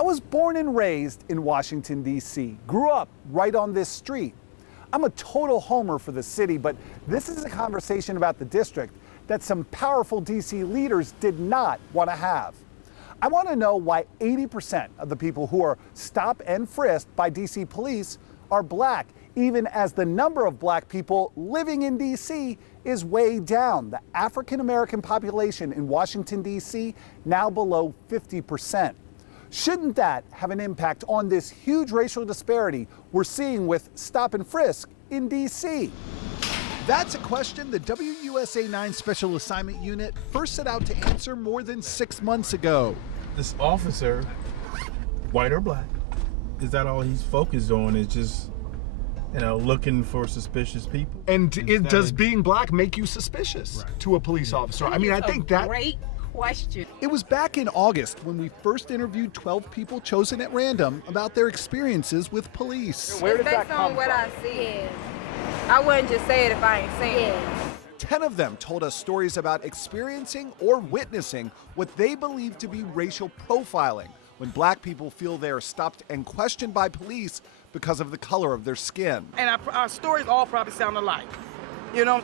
I was born and raised in Washington, D.C., grew up right on this street. I'm a total homer for the city, but this is a conversation about the district that some powerful D.C. leaders did not want to have. I want to know why 80% of the people who are stopped and frisked by D.C. police are black, even as the number of black people living in D.C. is way down. The African American population in Washington, D.C. now below 50%. Shouldn't that have an impact on this huge racial disparity we're seeing with stop and frisk in D.C.? That's a question the WUSA 9 Special Assignment Unit first set out to answer more than 6 months ago. This officer, white or black, is that all he's focused on is just, looking for suspicious people? And does being black make you suspicious to a police officer? I mean, I think that... Great question. It was back in August when we first interviewed 12 people chosen at random about their experiences with police. Where did that come from? Based on what I see. I wouldn't just say it if I ain't saying it. 10 of them told us stories about experiencing or witnessing what they believe to be racial profiling, when black people feel they are stopped and questioned by police because of the color of their skin. And our stories all probably sound alike,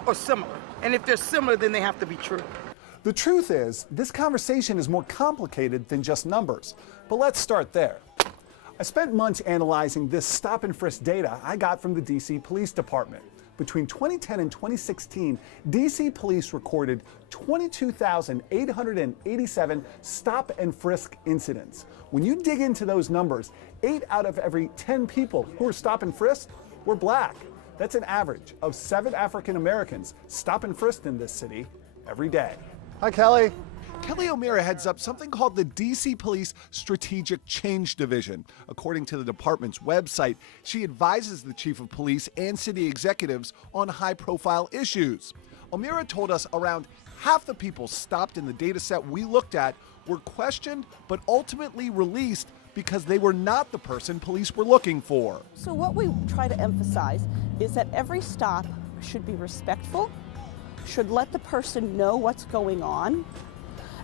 or similar. And if they're similar, then they have to be true. The truth is, this conversation is more complicated than just numbers. But let's start there. I spent months analyzing this stop and frisk data I got from the DC Police Department. Between 2010 and 2016, DC Police recorded 22,887 stop and frisk incidents. When you dig into those numbers, 8 out of every 10 people who were stop and frisked were black. That's an average of 7 African Americans stop and frisked in this city every day. Hi, Kelly. Kelly O'Meara heads up something called the DC Police Strategic Change Division. According to the department's website, she advises the chief of police and city executives on high-profile issues. O'Meara told us around half the people stopped in the data set we looked at were questioned but ultimately released because they were not the person police were looking for. So what we try to emphasize is that every stop should be respectful, should let the person know what's going on.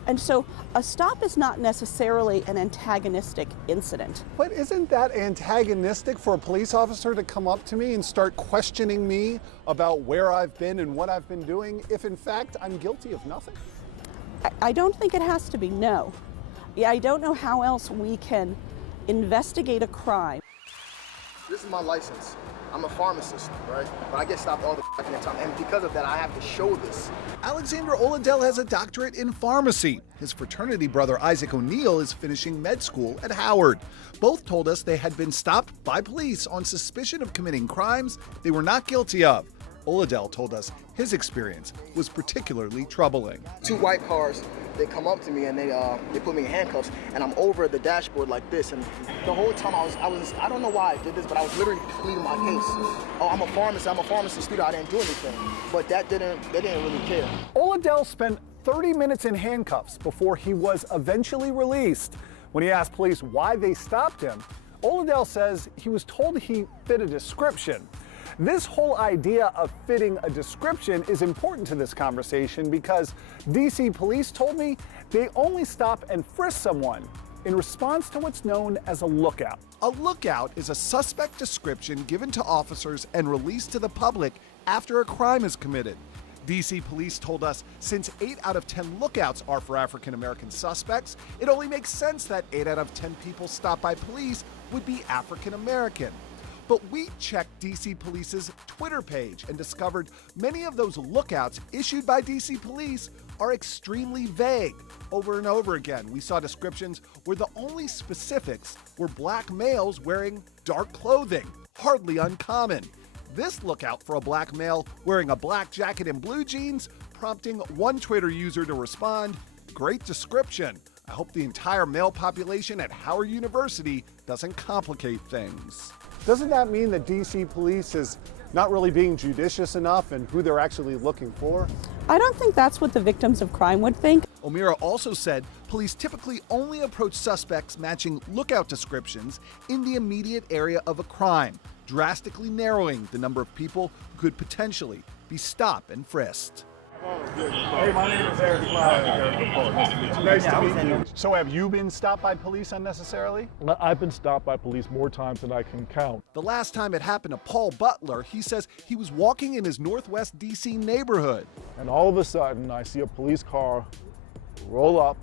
And so a stop is not necessarily an antagonistic incident. But isn't that antagonistic for a police officer to come up to me and start questioning me about where I've been and what I've been doing if in fact I'm guilty of nothing? I don't think it has to be, no. Yeah, I don't know how else we can investigate a crime. This is my license. I'm a pharmacist, right? But I get stopped all the time, and because of that, I have to show this. Alexander Oladell has a doctorate in pharmacy. His fraternity brother Isaac O'Neill is finishing med school at Howard. Both told us they had been stopped by police on suspicion of committing crimes they were not guilty of. Oladell told us his experience was particularly troubling. 2 white cars, they come up to me and they put me in handcuffs, and I'm over the dashboard like this, and the whole time I don't know why I did this, but I was literally pleading my case. Oh, I'm a pharmacist student, I didn't do anything. But they didn't really care. Oladell spent 30 minutes in handcuffs before he was eventually released. When he asked police why they stopped him, Oladell says he was told he fit a description. This whole idea of fitting a description is important to this conversation because DC police told me they only stop and frisk someone in response to what's known as a lookout. A lookout is a suspect description given to officers and released to the public after a crime is committed. DC police told us since 8 out of 10 lookouts are for African American suspects, it only makes sense that 8 out of 10 people stopped by police would be African American. But we checked DC Police's Twitter page and discovered many of those lookouts issued by DC Police are extremely vague. Over and over again, we saw descriptions where the only specifics were black males wearing dark clothing, hardly uncommon. This lookout for a black male wearing a black jacket and blue jeans, prompting one Twitter user to respond, "Great description. I hope the entire male population at Howard University doesn't complicate things." Doesn't that mean that DC Police is not really being judicious enough in who they're actually looking for? I don't think that's what the victims of crime would think. O'Meara also said police typically only approach suspects matching lookout descriptions in the immediate area of a crime, drastically narrowing the number of people who could potentially be stopped and frisked. Hey, my name is Eric Flack. Nice to meet you. So have you been stopped by police unnecessarily? I've been stopped by police more times than I can count. The last time it happened to Paul Butler, he says he was walking in his Northwest DC neighborhood. And all of a sudden, I see a police car roll up,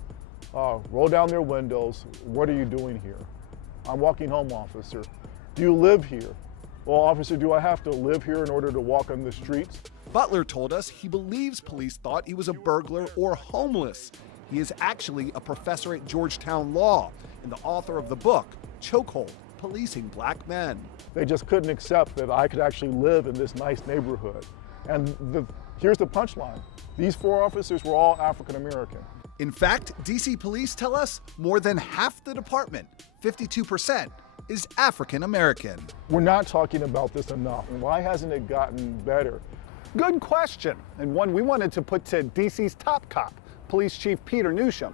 roll down their windows. What are you doing here? I'm walking home, officer. Do you live here? Well, officer, do I have to live here in order to walk on the streets? Butler told us he believes police thought he was a burglar or homeless. He is actually a professor at Georgetown Law and the author of the book, Chokehold, Policing Black Men. They just couldn't accept that I could actually live in this nice neighborhood. And here's the punchline. These 4 officers were all African American. In fact, DC police tell us more than half the department, 52%, is African American. We're not talking about this enough. Why hasn't it gotten better? Good question, and one we wanted to put to DC's top cop, Police Chief Peter Newsham.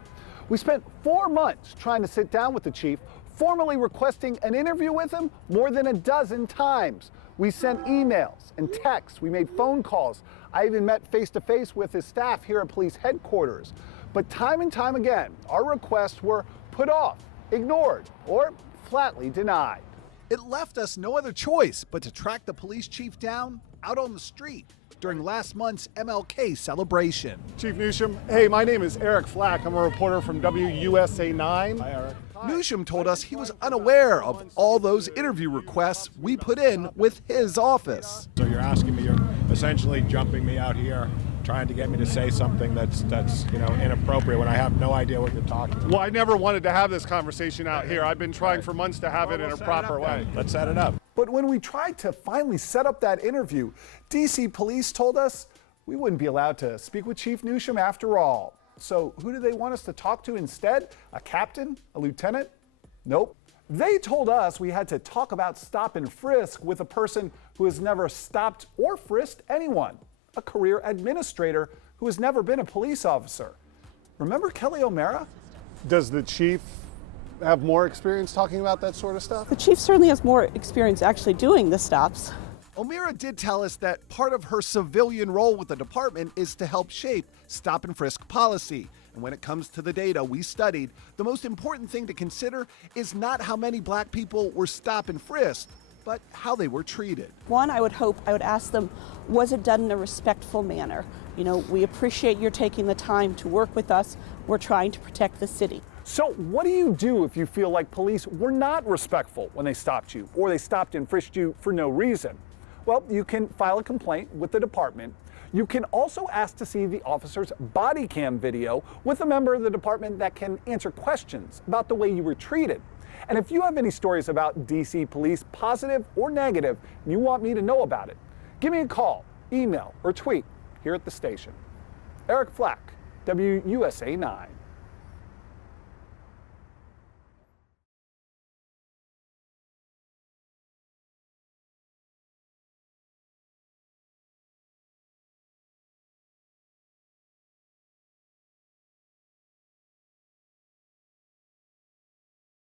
We spent 4 months trying to sit down with the chief, formally requesting an interview with him more than a dozen times. We sent emails and texts, we made phone calls. I even met face-to-face with his staff here at police headquarters. But time and time again, our requests were put off, ignored, or flatly denied. It left us no other choice but to track the police chief down out on the street during last month's MLK celebration. Chief Newsham, hey, my name is Eric Flack. I'm a reporter from WUSA 9. Hi, Eric. Newsham told us he was unaware of all those interview requests we put in with his office. So you're asking me, you're essentially jumping me out here, trying to get me to say something that's inappropriate when I have no idea what you're talking about. Well, I never wanted to have this conversation out here. I've been trying for months to have it in a proper way. Let's set it up. But when we tried to finally set up that interview, DC police told us we wouldn't be allowed to speak with Chief Newsham after all. So who do they want us to talk to instead? A captain? A lieutenant? Nope. They told us we had to talk about stop and frisk with a person who has never stopped or frisked anyone, a career administrator who has never been a police officer. Remember Kelly O'Mara? Does the chief have more experience talking about that sort of stuff? The chief certainly has more experience actually doing the stops. O'Meara did tell us that part of her civilian role with the department is to help shape stop and frisk policy. And when it comes to the data we studied, the most important thing to consider is not how many black people were stop and frisked, but how they were treated. One, I would ask them, was it done in a respectful manner? You know, we appreciate your taking the time to work with us. We're trying to protect the city. So what do you do if you feel like police were not respectful when they stopped you, or they stopped and frisked you for no reason? Well, you can file a complaint with the department. You can also ask to see the officer's body cam video with a member of the department that can answer questions about the way you were treated. And if you have any stories about DC police, positive or negative, and you want me to know about it, give me a call, email, or tweet here at the station. Eric Flack, WUSA 9.